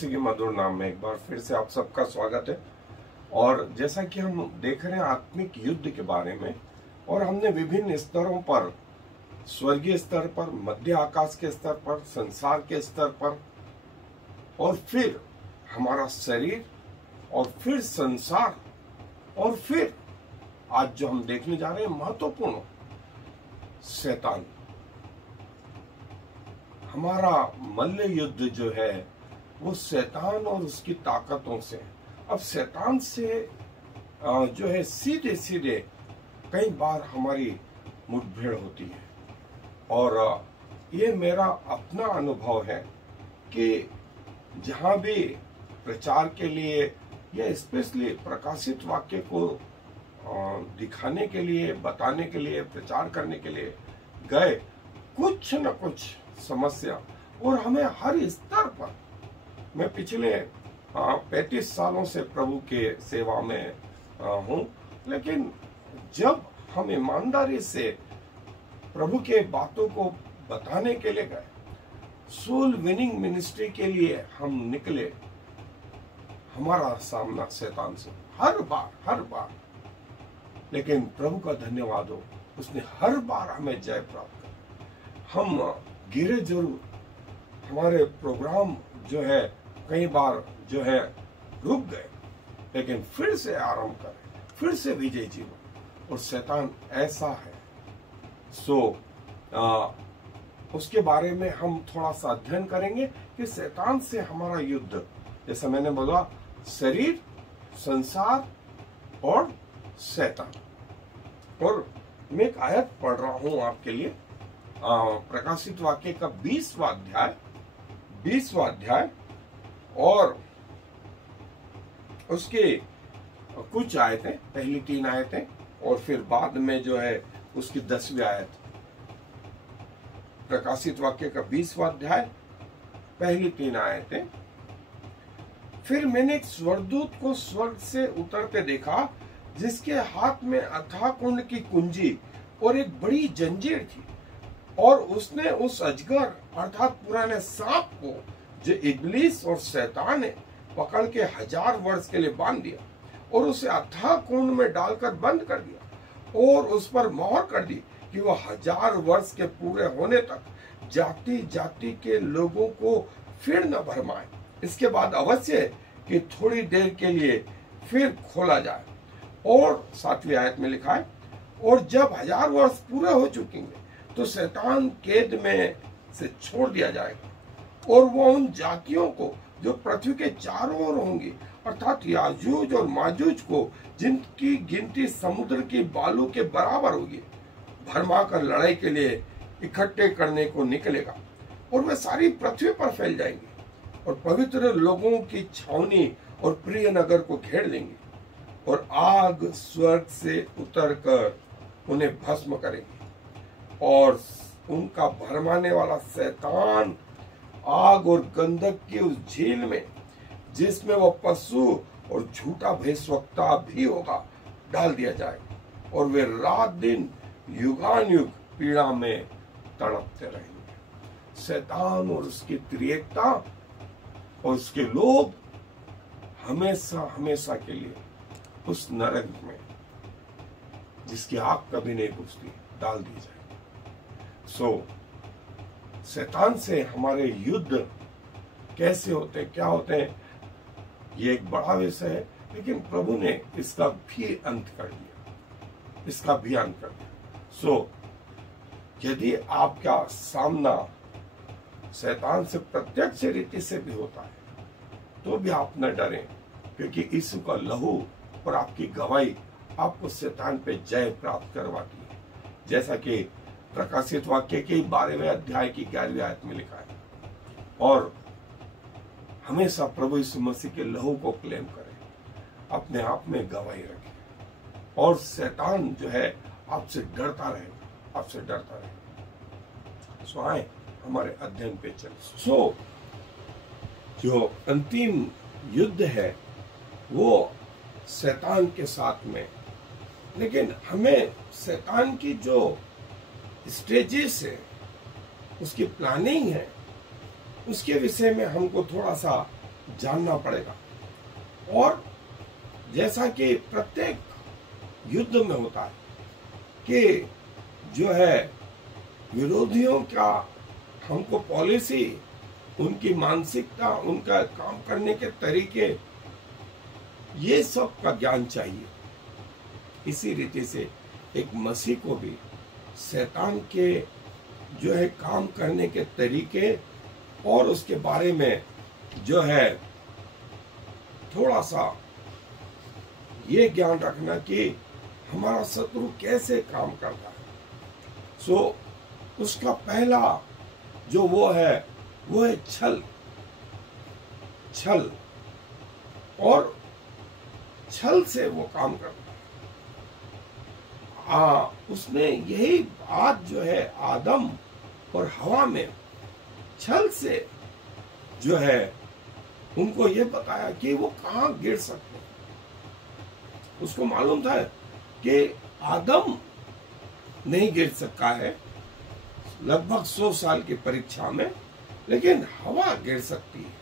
मसीह के मधुर नाम में एक बार फिर से आप सबका स्वागत है। और जैसा कि हम देख रहे हैं आत्मिक युद्ध के बारे में, और हमने विभिन्न स्तरों पर, स्वर्गीय स्तर पर, मध्य आकाश के स्तर पर, संसार के स्तर पर, और फिर हमारा शरीर, और फिर संसार, और फिर आज जो हम देखने जा रहे हैं महत्वपूर्ण शैतान। हमारा मल्ल युद्ध जो है वो शैतान और उसकी ताकतों से। अब शैतान से जो है सीधे सीधे कई बार हमारी मुठभेड़ होती है, और ये मेरा अपना अनुभव है कि जहाँ भी प्रचार के लिए या स्पेशली प्रकाशित वाक्य को दिखाने के लिए, बताने के लिए, प्रचार करने के लिए गए, कुछ न कुछ समस्या, और हमें हर स्तर पर, मैं पिछले 35 सालों से प्रभु के सेवा में हूँ, लेकिन जब हम ईमानदारी से प्रभु के बातों को बताने के लिए गए, सोल विनिंग मिनिस्ट्री के लिए हम निकले, हमारा सामना शैतान से हर बार, लेकिन प्रभु का धन्यवाद हो, उसने हर बार हमें जय प्राप्त कर। हम गिरे जरूर, हमारे प्रोग्राम जो है कई बार जो है रुक गए, लेकिन फिर से आरंभ करें, फिर से विजय जीवन। और शैतान ऐसा है, उसके बारे में हम थोड़ा सा अध्ययन करेंगे कि शैतान से हमारा युद्ध, जैसा मैंने बोला, शरीर, संसार और शैतान। और मैं एक आयत पढ़ रहा हूं आपके लिए, प्रकाशित वाक्य का 20वां अध्याय और उसके कुछ आयतें, पहली 3 आयतें, और फिर बाद में जो है उसकी 10वीं आयत। प्रकाशित वाक्य का 20वां अध्याय, पहली 3 आयतें। फिर मैंने एक स्वर्गदूत को स्वर्ग से उतरते देखा, जिसके हाथ में अथाह कुंड की कुंजी और एक बड़ी जंजीर थी, और उसने उस अजगर अर्थात पुराने सांप को, जो इब्लीस और शैतान है, पकड़ के 1000 वर्ष के लिए बांध दिया, और उसे अथाह कुंड में डालकर बंद कर दिया, और उस पर मोहर कर दी कि वह 1000 वर्ष के पूरे होने तक जाति जाति के लोगों को फिर न भरमाए। इसके बाद अवश्य है कि थोड़ी देर के लिए फिर खोला जाए। और 7वीं आयत में लिखा है, और जब 1000 वर्ष पूरे हो चुकेंगे तो शैतान कैद में से छोड़ दिया जाएगा, और वो उन जातियों को जो पृथ्वी के चारों ओर होंगी, अर्थात याजूज और माजूज को, जिनकी गिनती समुद्र की बालू के बराबर होगी, भरमा कर लड़ाई के लिए इकट्ठे करने को निकलेगा, और वे सारी पृथ्वी पर फैल जाएंगे और पवित्र लोगों की छावनी और प्रिय नगर को घेर लेंगे, और आग स्वर्ग से उतरकर उन्हें भस्म करेगी, और उनका भरमाने वाला शैतान आग और गंधक की उस झील में, जिसमें वह पशु और झूठा भविष्यवक्ता भी होगा, डाल दिया जाएगा, और वे रात दिन युगानुयुग पीड़ा में तड़पते रहेंगे। शैतान और उसकी त्रिएकता और उसके लोग हमेशा हमेशा के लिए उस नरक में, जिसकी आग कभी नहीं बुझती, डाल दी जाए। शैतान से हमारे युद्ध कैसे होते, क्या होते हैं, ये एक बड़ा विषय है, लेकिन प्रभु ने इसका भी अंत कर दिया, यदि आपका सामना शैतान से प्रत्यक्ष रीति से भी होता है, तो भी आप न डरें, क्योंकि यीशु का लहू और आपकी गवाही आपको शैतान पे जय प्राप्त करवाती है, जैसा कि प्रकाशित वाक्य के 12वें अध्याय की 11वीं आयत में लिखा है। और हमेशा प्रभु यीशु मसीह के लहू को क्लेम करें, अपने आप में गवाही रखें, और शैतान जो है आपसे डरता रहेगा। आए हमारे अध्ययन पे चले। जो अंतिम युद्ध है वो शैतान के साथ में, लेकिन हमें शैतान की जो स्टेजेस है, उसकी प्लानिंग है, उसके विषय में हमको थोड़ा सा जानना पड़ेगा। और जैसा कि प्रत्येक युद्ध में होता है कि जो है विरोधियों का हमको पॉलिसी, उनकी मानसिकता, उनका काम करने के तरीके, ये सब का ज्ञान चाहिए। इसी रीति से एक मसीह को भी शैतान के जो है काम करने के तरीके और उसके बारे में जो है थोड़ा सा ये ज्ञान रखना कि हमारा शत्रु कैसे काम करता है। उसका पहला जो वो है छल। और छल से वो काम करता है। उसने यही बात जो है आदम और हवा में छल से जो है उनको ये बताया कि वो कहाँ गिर सकते हैं। उसको मालूम था कि आदम नहीं गिर सका है लगभग 100 साल की परीक्षा में, लेकिन हवा गिर सकती है,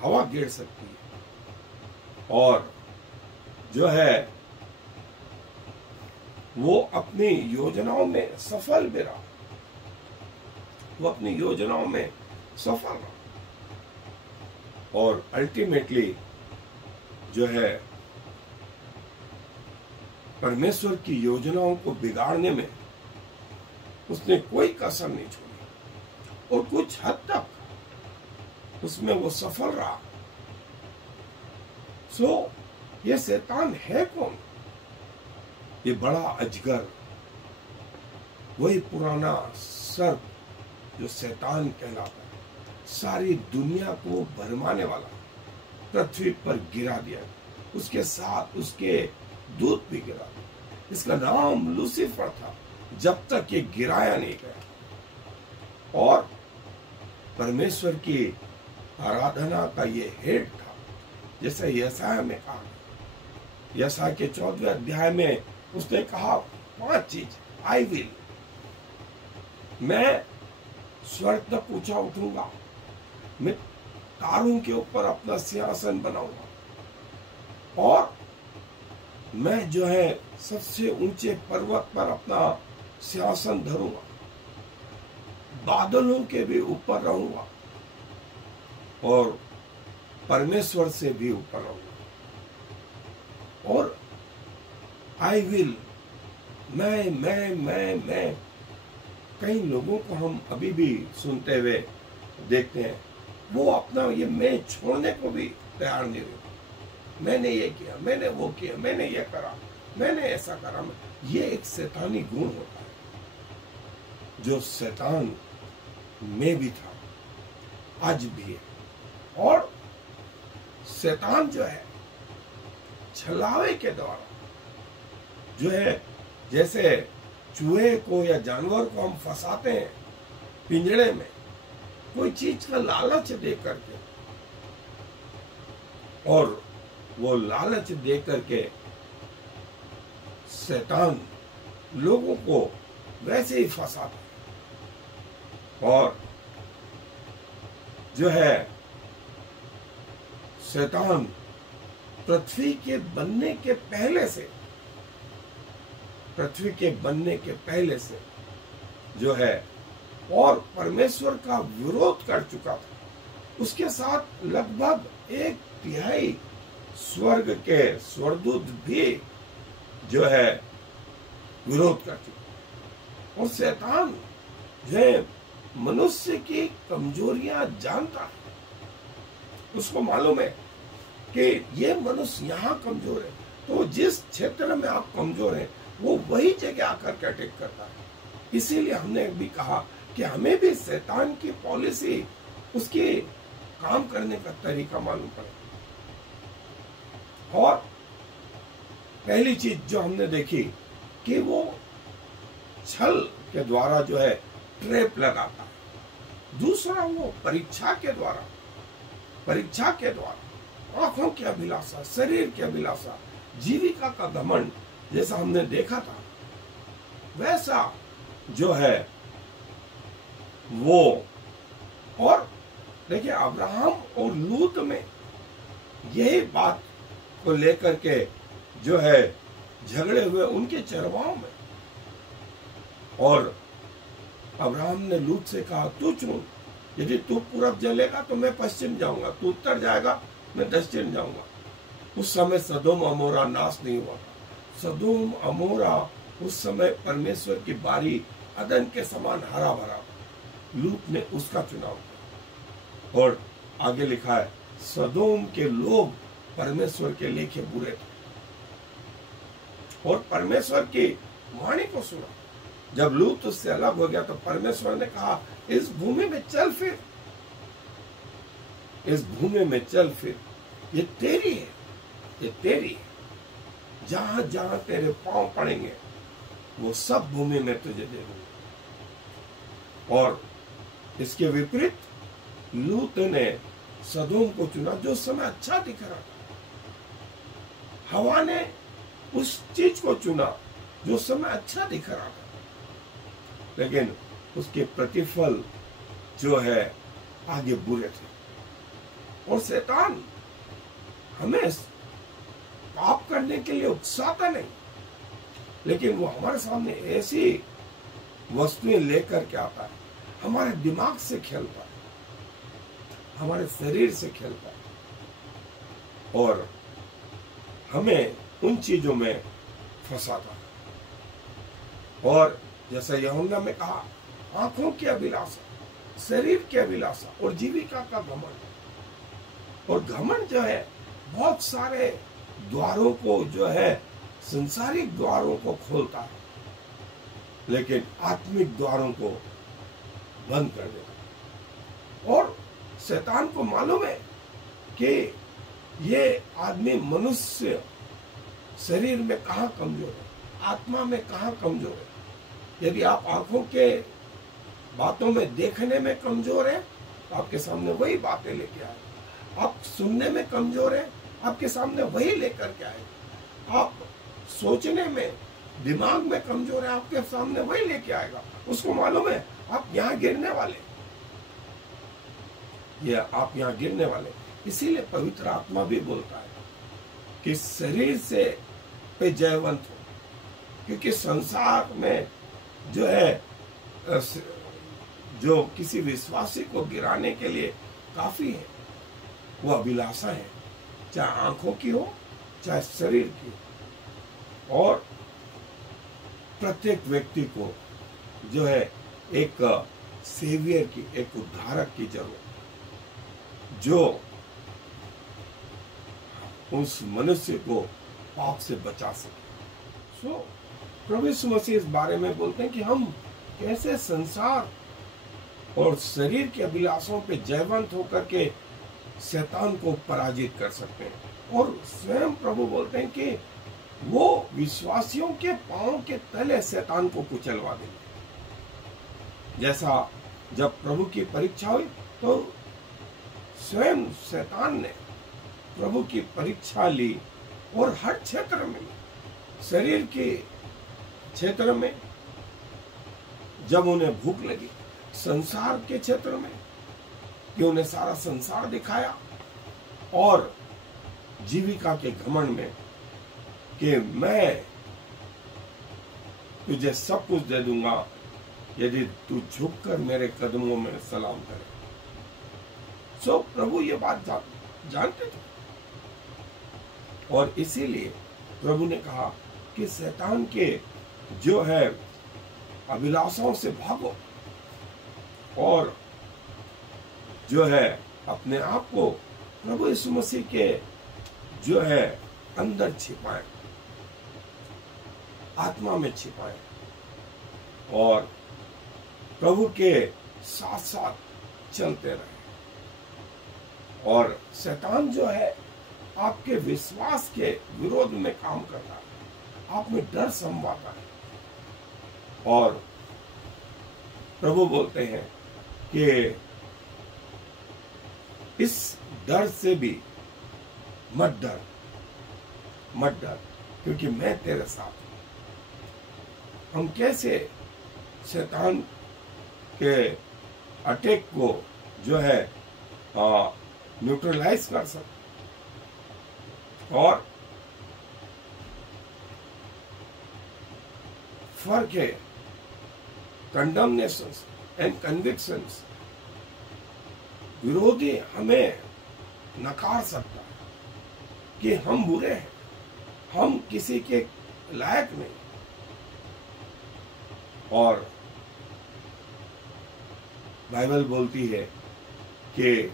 हवा गिर सकती है। और जो है वो अपनी योजनाओं में सफल भी रहा, वो अपनी योजनाओं में सफल रहा और अल्टीमेटली जो है परमेश्वर की योजनाओं को बिगाड़ने में उसने कोई कसर नहीं छोड़ी और कुछ हद तक उसमें वो सफल रहा। ये शैतान है कौन? ये बड़ा अजगर, वही पुराना सर्प जो शैतान कहलाता है, सारी दुनिया को भरमाने वाला, पृथ्वी पर गिरा दिया, उसके साथ उसके दूत भी गिरा दिया। इसका नाम लूसीफर था जब तक ये गिराया नहीं गया। और परमेश्वर की आराधना का ये हेड था, जैसे यशाया में कहा, यशाया के 14वें अध्याय में उसने कहा 5 चीज, आई विल, मैं स्वर्ग तक ऊंचा उठूंगा, मैं तारों के ऊपर अपना सिंहासन बनाऊंगा, और मैं जो है सबसे ऊंचे पर्वत पर अपना सिंहासन धरूंगा, बादलों के भी ऊपर रहूंगा और परमेश्वर से भी ऊपर रहूंगा। और आई विल, मैं कई लोगों को हम अभी भी सुनते हुए देखते हैं, वो अपना ये मैं छोड़ने को भी तैयार नहीं रहते। मैंने ये किया, मैंने वो किया, मैंने ये करा, मैंने ऐसा करा। ये एक शैतानी गुण होता है जो शैतान में भी था, आज भी है। और शैतान जो है छलावे के द्वारा जो है, जैसे चूहे को या जानवर को हम फंसाते हैं पिंजड़े में कोई चीज का लालच दे करके, और वो लालच दे करके शैतान लोगों को वैसे ही फंसाता है। और जो है शैतान पृथ्वी के बनने के पहले से जो है और परमेश्वर का विरोध कर चुका था। उसके साथ लगभग 1/3 स्वर्ग के स्वर्गदूत भी जो है विरोध कर चुके। और शैतान जो है मनुष्य की कमजोरियां जानता है, उसको मालूम है कि ये मनुष्य यहाँ कमजोर है, तो जिस क्षेत्र में आप कमजोर हैं वो वही जगह आकर के अटैक करता है। इसीलिए हमने भी कहा कि हमें भी शैतान की पॉलिसी, उसके काम करने का तरीका मालूम पड़ेगा। और पहली चीज जो हमने देखी कि वो छल के द्वारा जो है ट्रैप लगाता है। दूसरा वो परीक्षा के द्वारा, आंखों की अभिलाषा, शरीर की अभिलाषा, जीविका का घमंड, जैसा हमने देखा था वैसा जो है वो, और देखिए अब्राहम और लूत में यही बात को लेकर के जो है झगड़े हुए उनके चरवाहों में। और अब्राहम ने लूत से कहा, तू चुन, यदि तू पूरब जलेगा तो मैं पश्चिम जाऊंगा, तू उत्तर जाएगा मैं दक्षिण जाऊंगा। उस समय सदोम अमोरा नाश नहीं हुआ था। सदोम अमोरा उस समय परमेश्वर की बारी अदन के समान हरा भरा था। लूत ने उसका चुनाव किया। और आगे लिखा है, सदोम के लोग परमेश्वर के लेखे बुरे थे और परमेश्वर की वाणी को सुना। जब लूत उससे अलग हो गया तो परमेश्वर ने कहा, इस भूमि में चल फिर, इस भूमि में चल फिर, ये तेरी है, ये तेरी है। जहां जहां तेरे पांव पड़ेंगे वो सब भूमि में तुझे दे दूंगा। और इसके विपरीत लूत ने सदोम को चुना जो उस समय अच्छा दिख रहा था। हवा ने उस चीज को चुना जो उस समय अच्छा दिख रहा था, लेकिन उसके प्रतिफल जो है आगे बुरे थे। और शैतान हमें पाप करने के लिए उकसाता नहीं, लेकिन वो हमारे सामने ऐसी वस्तुएं लेकर के आता है, हमारे दिमाग से खेलता है, हमारे शरीर से खेलता है और हमें उन चीजों में फंसाता है। और जैसा यूहन्ना में कहा, आंखों की अभिलाषा, शरीर की अभिलाषा और जीविका का घमंड। और घमंड जो है बहुत सारे द्वारों को जो है संसारिक द्वारों को खोलता है, लेकिन आत्मिक द्वारों को बंद कर देता। और शैतान को मालूम है कि ये आदमी मनुष्य शरीर में कहाँ कमजोर है, आत्मा में कहाँ कमजोर है। यदि आप आंखों के बातों में देखने में कमजोर है तो आपके सामने वही बातें लेके आए। आप सुनने में कमजोर है, आपके सामने वही लेकर के आए। आप सोचने में, दिमाग में कमजोर है, आपके सामने वही लेके आएगा। उसको मालूम है आप यहाँ गिरने वाले, ये आप यहाँ गिरने वाले। इसीलिए पवित्र आत्मा भी बोलता है कि शरीर से पे जयवंत हो, क्योंकि संसार में जो है जो किसी विश्वासी को गिराने के लिए काफी है, वो अभिलाषा है, चाहे आंखों की हो चाहे शरीर की हो। और प्रत्येक व्यक्ति को जो है एक सेवियर की, एक उद्धारक की जरूरत, जो उस मनुष्य को पाप से बचा सके। प्रभु यीशु मसीह इस बारे में बोलते हैं कि हम कैसे संसार और शरीर के अभिलाषों पे जयवंत होकर के शैतान को पराजित कर सकते हैं। और स्वयं प्रभु बोलते हैं कि वो विश्वासियों के पांव के तले शैतान को कुचलवा देंगे। जैसा जब प्रभु की परीक्षा हुई तो स्वयं शैतान ने प्रभु की परीक्षा ली और हर क्षेत्र में, शरीर के क्षेत्र में जब उन्हें भूख लगी, संसार के क्षेत्र में कि उन्हें सारा संसार दिखाया, और जीविका के घमंड में कि मैं तुझे सब कुछ दे दूंगा यदि तू झुककर मेरे कदमों में सलाम करे। सो प्रभु ये बात जानते थे और इसीलिए प्रभु ने कहा कि शैतान के जो है अभिलाषाओं से भागो और जो है अपने आप को प्रभु यीशु मसीह के जो है अंदर छिपाए, आत्मा में छिपाए और प्रभु के साथ साथ चलते रहे। और शैतान जो है आपके विश्वास के विरोध में काम करता है, आप में डर समवाता है। और प्रभु बोलते हैं कि इस डर से भी मत डर, मत डर, क्योंकि मैं तेरे साथ हूं। हम कैसे शैतान के अटैक को जो है न्यूट्रलाइज कर सकते। और फर्क है कंडमनेशंस एंड कन्विक्शंस। विरोधी हमें नकार सकता है कि हम बुरे हैं, हम किसी के लायक नहीं। और बाइबल बोलती है कि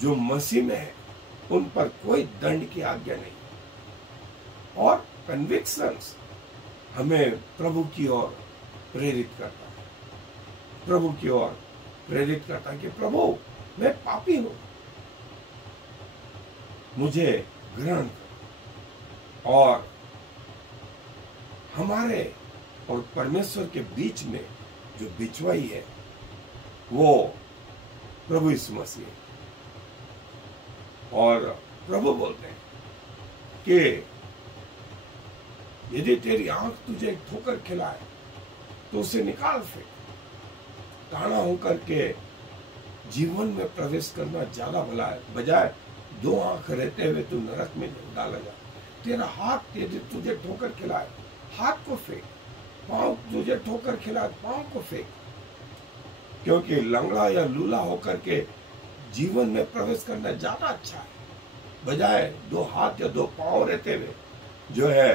जो मसीह में है उन पर कोई दंड की आज्ञा नहीं। और कन्विक्शंस हमें प्रभु की ओर प्रेरित करता है, प्रभु की ओर प्रेरित करता है कि प्रभु मैं पापी हूं, मुझे ग्रहण कर। और हमारे और परमेश्वर के बीच में जो बिछवाई है वो प्रभु यीशु मसीह है। और प्रभु बोलते हैं कि यदि तेरी आंख तुझे ठोकर खिलाए तो उसे निकाल फेंक। काना होकर के जीवन में प्रवेश करना ज्यादा भला है, बजाय दो आंख रहते हुए तू नरक में डाला जा। तेरा हाथ यदि तुझे ठोकर खिलाए हाथ को फेंक, पांव तुझे ठोकर खिलाए पांव को फेंक। क्योंकि लंगड़ा या लूला होकर के जीवन में प्रवेश करना ज्यादा अच्छा है, बजाय दो हाथ या दो पांव रहते हुए जो है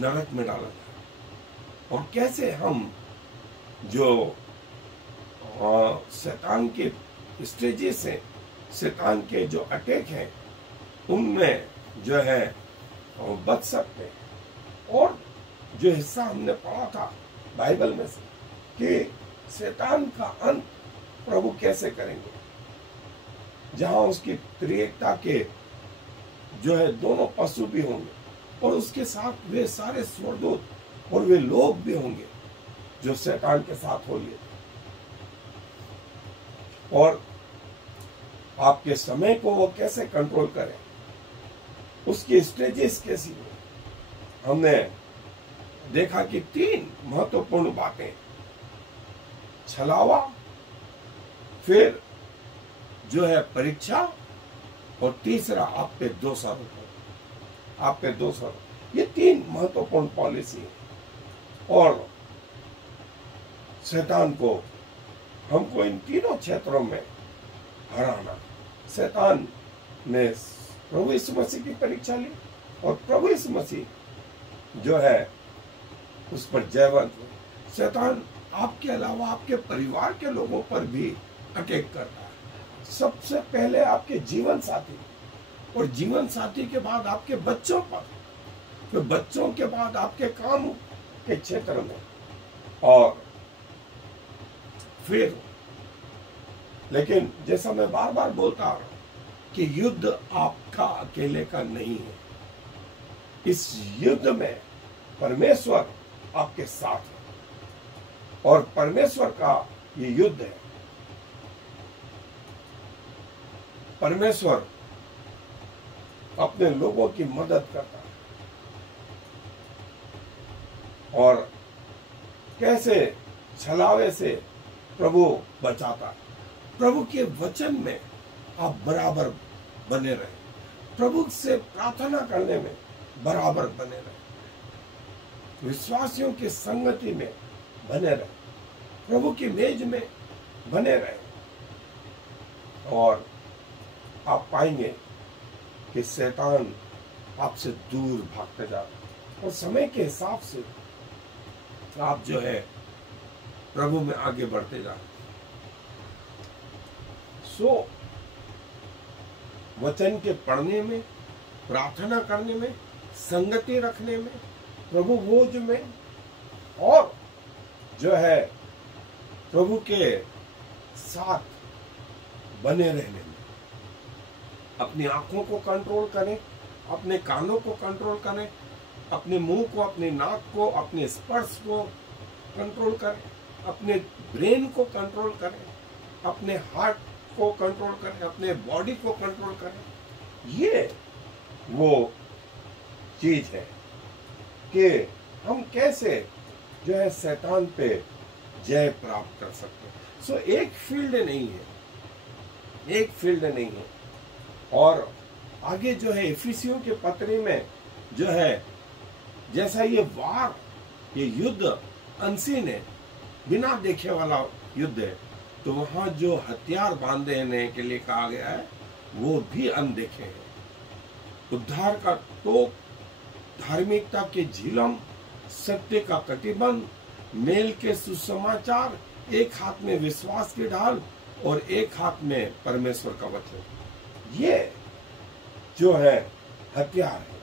नरक में डाला जाए। और कैसे हम जो शैतान के स्टेजेस हैं, शैतान के जो अटैक हैं उनमें जो है बच सकते हैं। और जो हिस्सा हमने पढ़ा था बाइबल में से कि शैतान का अंत प्रभु कैसे करेंगे, जहां उसकी त्रिएकता के जो है दोनों पशु भी होंगे और उसके साथ वे सारे स्वर्गदूत और वे लोग भी होंगे जो शैतान के साथ हो लिए। और आपके समय को वो कैसे कंट्रोल करें, उसकी स्टेजेस कैसी हो। हमने देखा कि 3 महत्वपूर्ण बातें, छलावा, फिर जो है परीक्षा, और तीसरा आप पे दोषारोप, आप पे दोषारोप। ये 3 महत्वपूर्ण पॉलिसी है। और शैतान को हमको इन तीनों क्षेत्रों में हराना। शैतान ने प्रभु यीशु मसीह की परीक्षा ली और प्रभु यीशु मसीह जो है उस पर जयवंत हुए। शैतान आपके अलावा आपके परिवार के लोगों पर भी अटैक करता है। सबसे पहले आपके जीवन साथी, और जीवन साथी के बाद आपके बच्चों पर, फिर बच्चों के बाद आपके काम के क्षेत्र में, और फिर लेकिन जैसा मैं बार बार बोलता आ रहा हूं कि युद्ध आपका अकेले का नहीं है। इस युद्ध में परमेश्वर आपके साथ है और परमेश्वर का ये युद्ध है। परमेश्वर अपने लोगों की मदद करता है। और कैसे छलावे से प्रभु बचाता है। प्रभु के वचन में आप बराबर बने रहे, प्रभु से प्रार्थना करने में बराबर बने रहे, विश्वासियों की संगति में बने रहे, प्रभु की मेज में बने रहे, और आप पाएंगे कि शैतान आपसे दूर भागते जा रहे हैं। और समय के हिसाब से आप जो है प्रभु में आगे बढ़ते जा रहे हैं। सो वचन के पढ़ने में, प्रार्थना करने में, संगति रखने में, प्रभु भोज में, और जो है प्रभु के साथ बने रहने में। अपनी आंखों को कंट्रोल करें, अपने कानों को कंट्रोल करें, अपने मुंह को, अपने नाक को, अपने स्पर्श को कंट्रोल करें, अपने ब्रेन को कंट्रोल करें, अपने हार्ट को कंट्रोल करें, अपने बॉडी को कंट्रोल करें। ये वो चीज है कि हम कैसे जो है शैतान पे जय प्राप्त कर सकते हैं। सो एक फील्ड नहीं है, एक फील्ड नहीं है। और आगे जो है इफिसियों के पत्री में जो है, जैसा ये वार, ये युद्ध अनसीन है, बिना देखे वाला युद्ध है, तो वहां जो हथियार बांधने के लिए कहा गया है वो भी अनदेखे हैं। उद्धार का टोक, धार्मिकता के झिलम, सत्य का कटिबंध, मेल के सुसमाचार, एक हाथ में विश्वास की ढाल और एक हाथ में परमेश्वर का वचन, ये जो है हथियार है,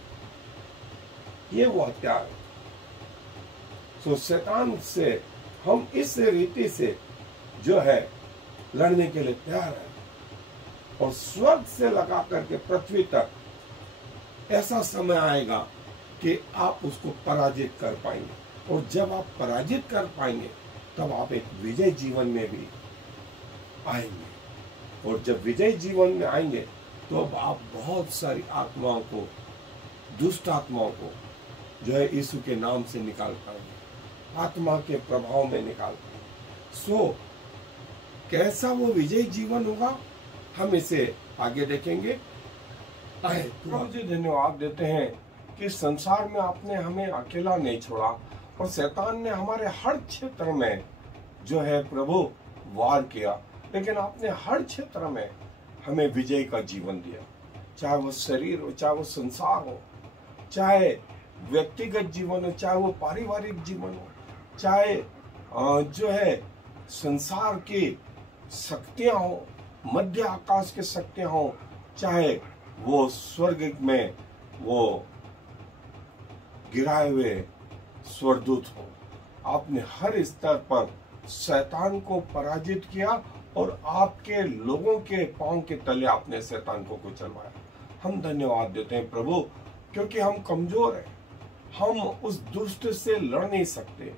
ये वो हथियार है। तो शैतान से हम इस रीति से जो है लड़ने के लिए तैयार है, और स्वर्ग से लगा करके पृथ्वी तक ऐसा समय आएगा कि आप उसको पराजित कर पाएंगे। और जब आप पराजित कर पाएंगे तब आप एक विजय जीवन में भी आएंगे। और जब विजय जीवन में आएंगे तो अब आप बहुत सारी आत्माओं को, दुष्ट आत्माओं को जो है यीशु के नाम से निकाल पाएंगे, आत्मा के प्रभाव में निकाल पाएंगे। सो कैसा वो विजय जीवन होगा, हम इसे आगे देखेंगे। प्रभु जी धन्यवाद देते हैं कि संसार में आपने हमें अकेला नहीं छोड़ा, और शैतान ने हमारे हर क्षेत्र में जो है प्रभु वार किया, लेकिन आपने हर क्षेत्र में हमें विजय का जीवन दिया। चाहे वो शरीर हो, चाहे वो संसार हो, चाहे व्यक्तिगत जीवन हो, चाहे वो पारिवारिक जीवन हो, चाहे जो है संसार की शक्तियां हो, मध्य आकाश की शक्तियां हो, चाहे वो स्वर्ग में वो गिराए हुए स्वर्गदूत हो, आपने हर स्तर पर शैतान को पराजित किया और आपके लोगों के पांव के तले आपने शैतान को कुचलवाया। हम धन्यवाद देते हैं प्रभु, क्योंकि हम कमजोर हैं, हम उस दुष्ट से लड़ नहीं सकते,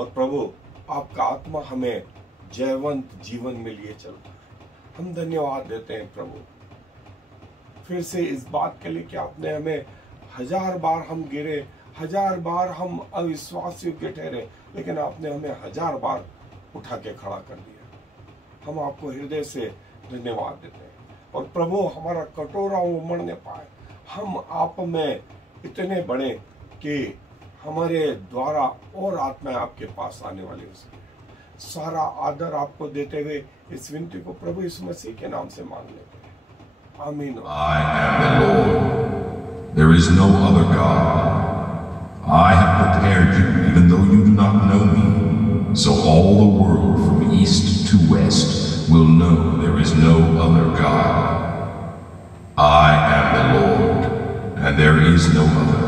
और प्रभु आपका आत्मा हमें जयवंत जीवन में लिए चलता है। हम धन्यवाद देते हैं प्रभु फिर से इस बात के लिए कि आपने हमें 1000 बार हम गिरे, 1000 बार हम अविश्वास योग्य ठहरे, लेकिन आपने हमें 1000 बार उठा के खड़ा कर दिया। हम आपको हृदय से धन्यवाद देते हैं। और प्रभु हमारा कटोरा उमड़ न पाए, हम आप में इतने बड़े कि हमारे द्वारा और आत्मा आपके पास आने वाली हो सके। सारा आदर आपको देते हुए इस विनती को प्रभु यीशु मसीह के नाम से मांग लेते हैं, आमीन। I am the Lord. There is no other God. I have prepared you, even though you do not know me, so all the world from east to west will know there is no other God. I am the Lord, and there is no other.